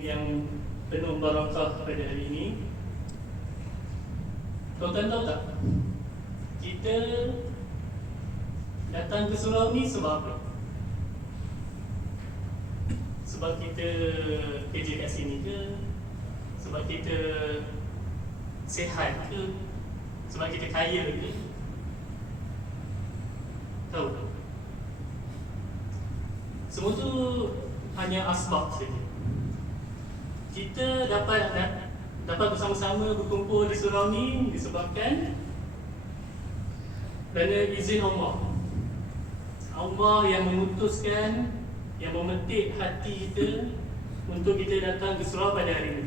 yang penuh barakah pada hari ini. Tuan-tuan tahu tak, kita datang ke surau ni sebab apa? Sebab kita kerja kat sini ke? Sebab kita sihat ke? Sebab kita kaya ke? Tahu tak? Semua tu hanya asbab saja. Kita dapat bersama-sama berkumpul di surau ni disebabkan kerana izin Allah. Allah yang memutuskan, yang memetik hati kita untuk kita datang ke surau pada hari ini.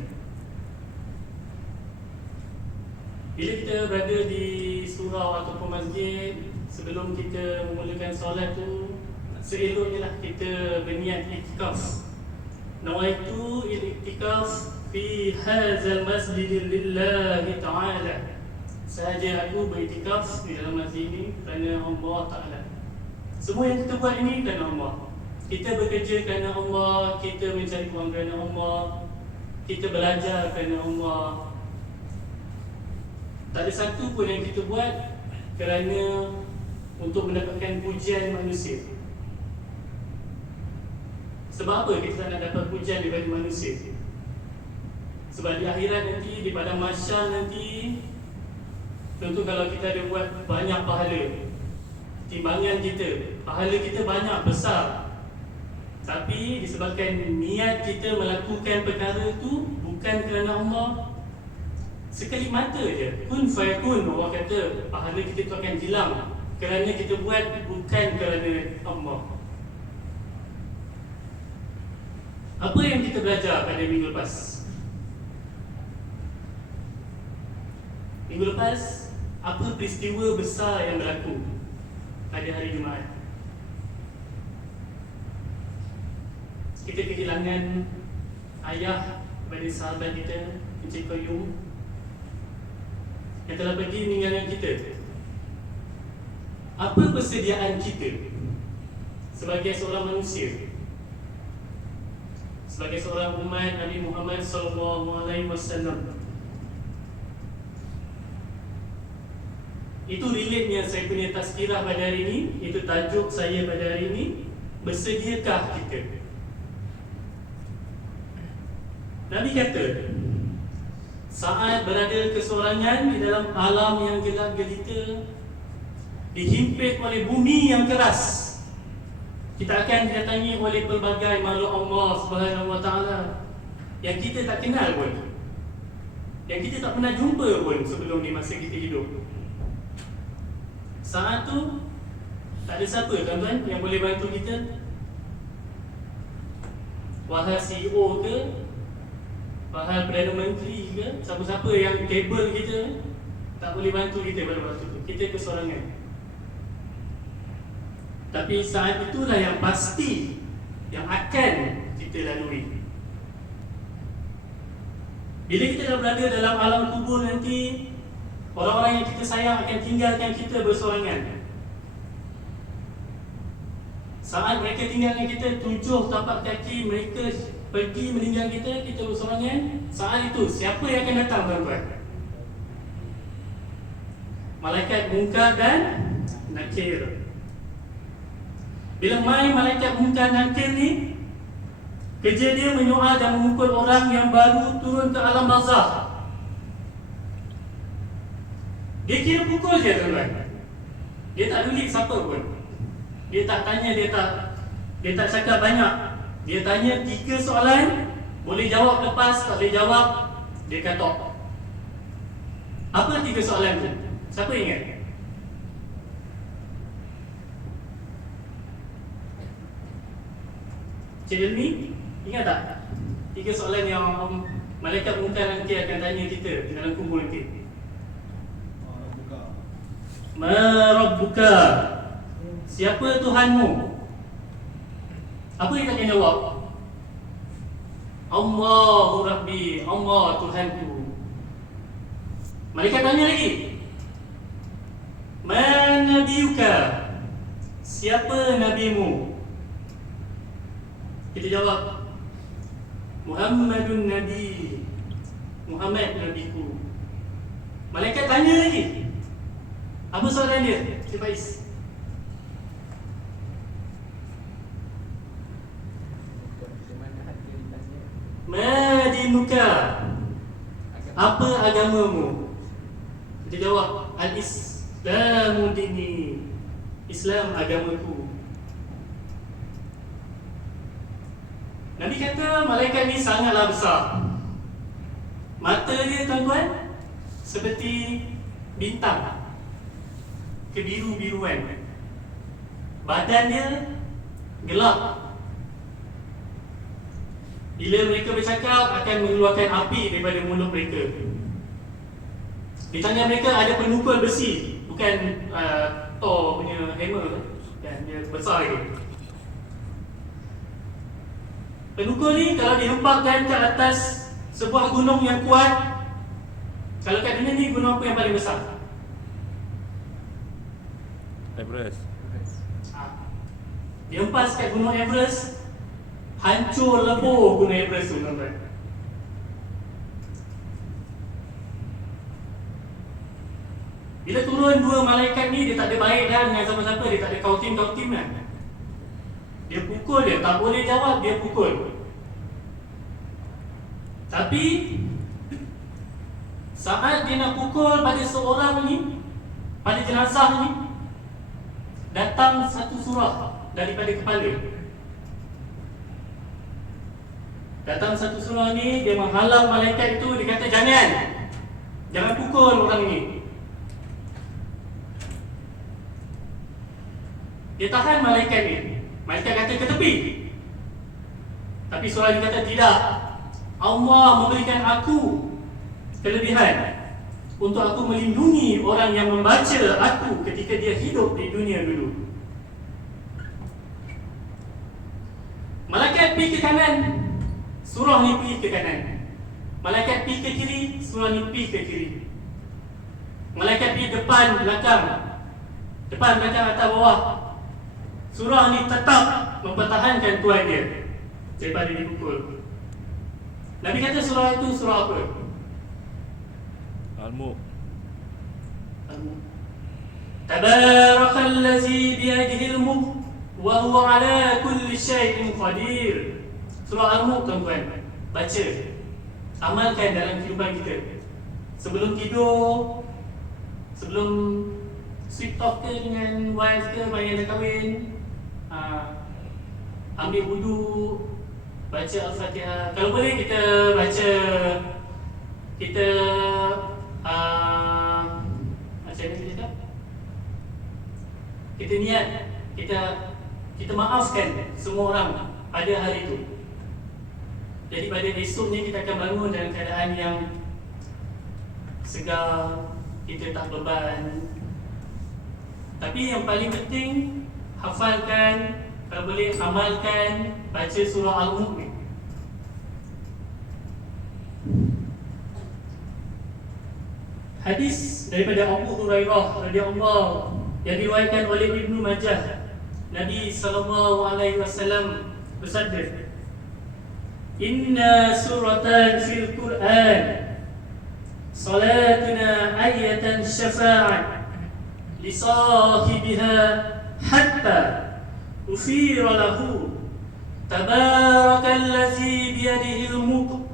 Bila kita berada di surau ataupun masjid, sebelum kita memulakan solat tu, seeloknya lah kita berniat iktikaf. Nawaitu iktikaf fi hadzal masjid lillahi ta'ala. Sahaja aku beriktikaf di dalam masjid ini kerana Allah Ta'ala. Semua yang kita buat ini kerana Allah. Kita bekerja kerana Allah, kita mencari wang kerana Allah, kita belajar kerana Allah. Tak ada satu pun yang kita buat kerana untuk mendapatkan pujian manusia. Sebab apa kita tak nak dapat pujian daripada manusia? Sebab di akhirat nanti, di padang mahsyar nanti, tentu kalau kita ada buat banyak pahala, timbangan kita, pahala kita banyak, besar, tapi disebabkan niat kita melakukan perkara itu bukan kerana Allah, sekali mata je, kun fayakun, Allah kata pahala kita tu akan hilang kerana kita buat bukan kerana Allah. Apa yang kita belajar pada minggu lepas? Minggu lepas, apa peristiwa besar yang berlaku pada hari Jumaat? Kita kehilangan ayah kepada sahabat kita, Encik Qayyum, yang telah pergi meninggalkan kita. Apa persediaan kita sebagai seorang manusia, sebagai seorang umat Nabi Muhammad SAW? Itu relate-nya saya punya tazkirah pada hari ini. Itu tajuk saya pada hari ini. Bersediakah kita? Nabi kata, saat berada kesorangan di dalam alam yang gelap gelita, dihimpit oleh bumi yang keras, kita akan didatangi oleh pelbagai makhluk Allah Subhanahu Wa Taala yang kita tak kenal pun, yang kita tak pernah jumpa pun sebelum ni masa kita hidup. Saat tu tak ada siapa, tuan-tuan, yang boleh bantu kita. Wahai CEO ke, wahai Perdana Menteri ke, siapa-siapa yang kabel kita tak boleh bantu kita pada waktu tu. Kita kesorangan. Tapi saat itulah yang pasti yang akan kita lalui. Bila kita dah berada dalam alam kubur nanti, orang-orang yang kita sayang akan tinggalkan kita bersorangan. Saat mereka tinggalkan kita, 7 tapak kaki mereka pergi meninggal kita, kita bersorangan. Saat itu siapa yang akan datang, tuan-tuan? Malaikat Munkar dan Nakir. Bila mai malaikat Munkar Nakir ni, kerja dia menyoal dan memukul orang yang baru turun ke alam barzakh. Dia kira pukul je, tuan-tuan. Dia tak peduli siapa pun. Dia tak tanya, dia tak cakap banyak. Dia tanya 3 soalan, boleh jawab lepas, tak boleh jawab, dia katok. Apa 3 soalan tu? Siapa ingat? Cik Ilmi, ingat tak? 3 soalan yang malaikat Munkar nanti akan tanya kita di dalam kubur nanti. Ma Rabbuka, siapa Tuhanmu? Apa yang akan jawab? Allahu Rabbi, Allah Tuhanku. Malaikat tanya lagi, Man Nabiyuka, siapa Nabimu? Kita jawab, Muhammadun Nabi, Muhammad Nabiku. Malaikat tanya lagi. Apa soalan dia? Cik Faiz. Madinuka, apa agamamu? Dia jawab, Al-Islamu dini, Islam agamaku. Nabi kata malaikat ni sangatlah besar. Mata dia tuan-tuan seperti bintang, kebiru-biruan. Badan dia gelap. Bila mereka bercakap akan mengeluarkan api daripada mulut mereka. Di tangan mereka ada penukul besi, bukan Thor punya hammer kan, dia besar lagi. Penukul ni kalau dihempakkan ke atas sebuah gunung yang kuat, kalau kat dunia ni gunung apa yang paling besar? Everest. Dihempas kat gunung Everest, hancur lebur gunung Everest tu tuan-tuan. Bila turun dua malaikat ni, dia tak ada baik dah dengan siapa-siapa, dia tak ada kautim-kautim kan. Dia pukul dia, tak boleh jawab, dia pukul. Tapi saat dia nak pukul pada seorang ni, pada jenazah ni, datang satu surah daripada kepala. Datang satu surah ni, dia menghalang malaikat itu, dia kata jangan pukul orang ni. Dia tahan malaikat ni. Malaikat kata ke tepi. Tapi surah ni kata tidak. Allah memberikan aku kelebihan untuk aku melindungi orang yang membaca aku ketika dia hidup di dunia dulu. Malaikat pergi ke kanan, surah ni pergi ke kanan. Malaikat pergi ke kiri, surah ni pergi ke kiri. Malaikat pergi depan, belakang. Depan, belakang, atas, bawah. Surah ni tetap mempertahankan tuan dia daripada dipukul. Nabi kata surah itu surah apa? Al-Mulk. Tabarakallazi biyadihil mulk wa huwa ala kulli syai'in qadir. Surah Al-Mulk tuan-tuan, baca, amalkan dalam kehidupan kita. Sebelum tidur, sebelum sweet talk ke dengan wife ke, bayang dah kahwin, ambil wudu, baca Al-Fatihah. Kalau boleh kita baca, kita macam mana kita cakap, kita niat, kita maafkan semua orang pada hari itu. Jadi pada esoknya kita akan bangun dalam keadaan yang segar, kita tak beban. Tapi yang paling penting, hafalkan, kalau boleh amalkan, baca surah Al-Mulk ni. Hadis daripada Abu Hurairah radhiyallahu yang diriwayatkan oleh Ibnu Majah, Nabi SAW bersabda, Inna suratan fil Quran salatuna ayatan syafa'at li sahibiha hatta ufira lahu tabarakallazi biyadihil mulk.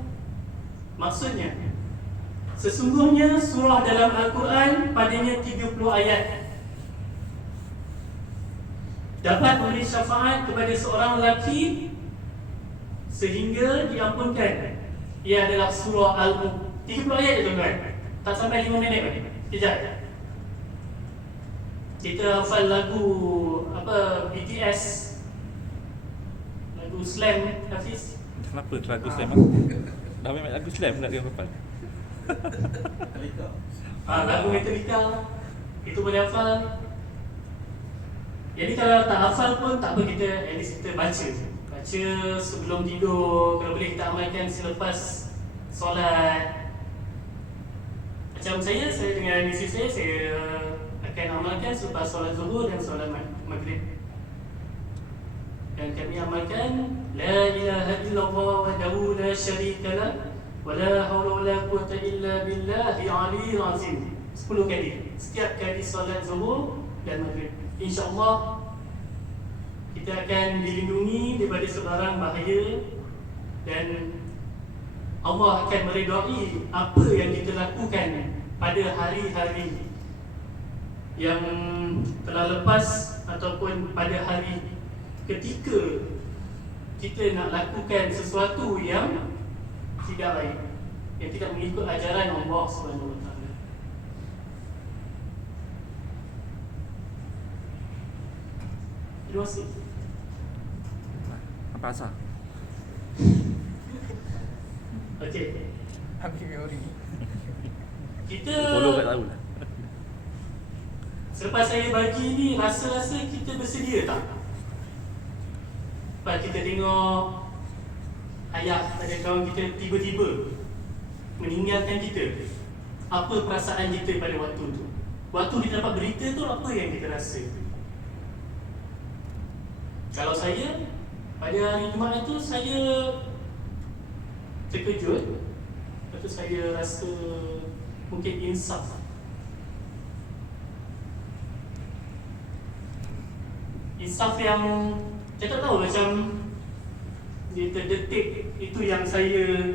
Maksudnya, sesungguhnya surah dalam Al-Quran padanya 30 ayat dapat memberi syafaat kepada seorang lelaki sehingga diampunkan. Ia adalah surah Al-Mulk. 30 ayat je tuan-tuan, tak sampai 5 minit lagi. Sekejap. Kita hafal lagu apa, BTS, lagu Slam, Hafiz. Kenapa lagu Slam? Dah main lagu Slam nak dia hafal. Lagu Metallica itu boleh hafal. Jadi kalau tak hafal pun tak apa, kita at least kita baca sebelum tidur. Kalau boleh kita amalkan selepas solat. Macam saya dengan isteri saya akan amalkan selepas solat zuhur dan solat maghrib. dan kami amalkan la ilaha illallah wahdahu la syarika lah wa la haula wa la quwwata illa billahi aliyyil azim 10 kali setiap kali solat zuhur dan maghrib. InsyaAllah kita akan dilindungi daripada sebarang bahaya dan Allah akan meredai apa yang kita lakukan pada hari-hari yang telah lepas ataupun pada hari ketika kita nak lakukan sesuatu yang tidak baik, yang tidak mengikut ajaran Allah SWT. Terima kasih. Apa asal? Okey. Ambil teori. Kita Follow kat tahu lah. selepas saya bagi ni, rasa-rasa kita bersedia tak? Lepas kita tengok ayah pada kawan kita tiba-tiba meninggalkan kita, apa perasaan kita pada waktu tu? Waktu kita dapat berita tu, apa yang kita rasa? Kalau saya, pada hari Jumaat tu saya terkejut. Lepas tu saya rasa mungkin insaf. Insaf yang saya tak tahu macam dia terdetik. Itu yang saya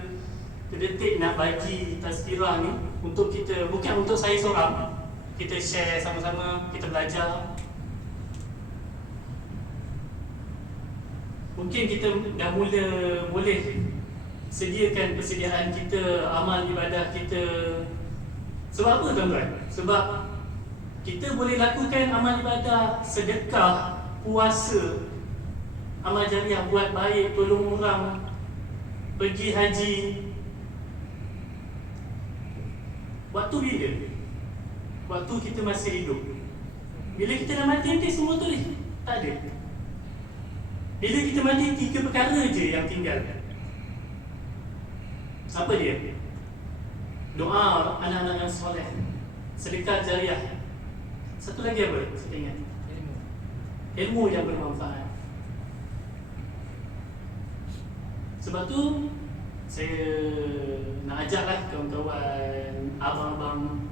terdetik nak bagi tazkirah ni untuk kita, bukan untuk saya seorang. Kita share sama-sama, kita belajar. Mungkin kita dah mula boleh sediakan persediaan kita, amal ibadah kita. Sebab apa tuan-tuan? Sebab kita boleh lakukan amal ibadah, sedekah, puasa, amal jariah, buat baik, tolong orang, pergi haji. Waktu bila? Waktu kita masih hidup. Bila kita dah mati nanti semua tu tak ada. Bila kita mati, 3 perkara je yang tinggal. Apa dia? Doa anak-anak yang soleh, sedekah jariah. Satu lagi apa? Saya ingat. Ilmu yang bermanfaat. Sebab tu saya nak ajaklah kawan-kawan, abang-abang,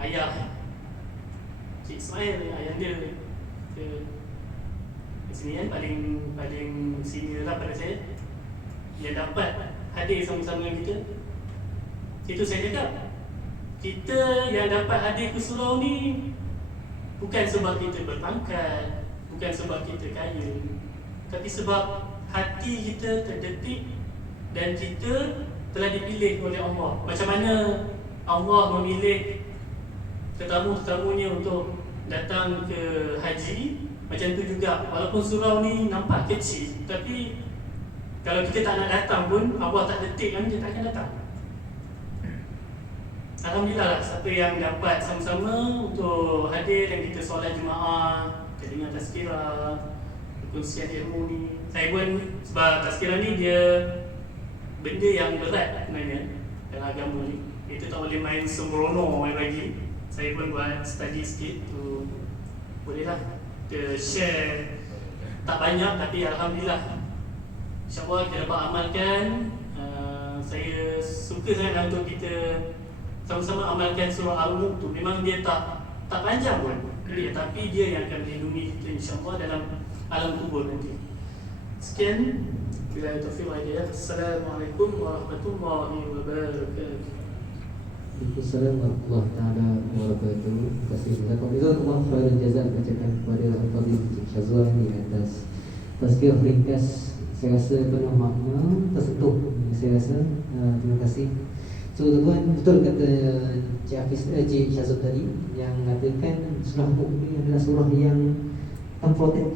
ayah Cik Ismail, ayah dia ke sini kan, paling senior lah pada saya, yang dapat hadir sama-sama dengan kita. Itu saya cakap, kita yang dapat hadir ke surau ni bukan sebab kita berpangkat, bukan sebab kita kaya, tapi sebab hati kita terdetik dan kita telah dipilih oleh Allah. Macam mana Allah memilih tetamu-tetamunya untuk datang ke haji, macam tu juga. Walaupun surau ni nampak kecil, tapi kalau kita tak nak datang pun, Allah tak detik kan, dia tak akan datang. Alhamdulillah lah, siapa yang dapat sama-sama untuk hadir dan kita solat jemaah, kita dengar tazkirah, perkongsian ilmu ni. Saya pun, sebab tazkirah ni dia benda yang berat sebenarnya dalam agama ni. Itu tak boleh main sembrono main bagi. Saya pun buat study sikit tu, bolehlah kita share. Tak banyak tapi Alhamdulillah, InsyaAllah kita dapat amalkan. Saya suka sangat untuk kita sama-sama amalkan surah Al-Mulk tu. Memang dia tak panjang pun, tapi dia yang akan melindungi kita insyaAllah dalam alam kubur nanti. Sekian, bila taufiq wa hidayah. Assalamualaikum warahmatullahi wabarakatuh. Assalamualaikum warahmatullahi taala wabarakatuh. Terima kasih. Jazakumullah khairan jazak ucapkan kepada Al-Fadhil Cik Syazwan ni atas tazkirah ringkas. Saya rasa penuh makna, tersentuh. Saya rasa terima kasih. So tuan, betul kata Cik Hafiz, Cik Syazwan tadi yang mengatakan surah Mulk ini adalah surah yang tempotet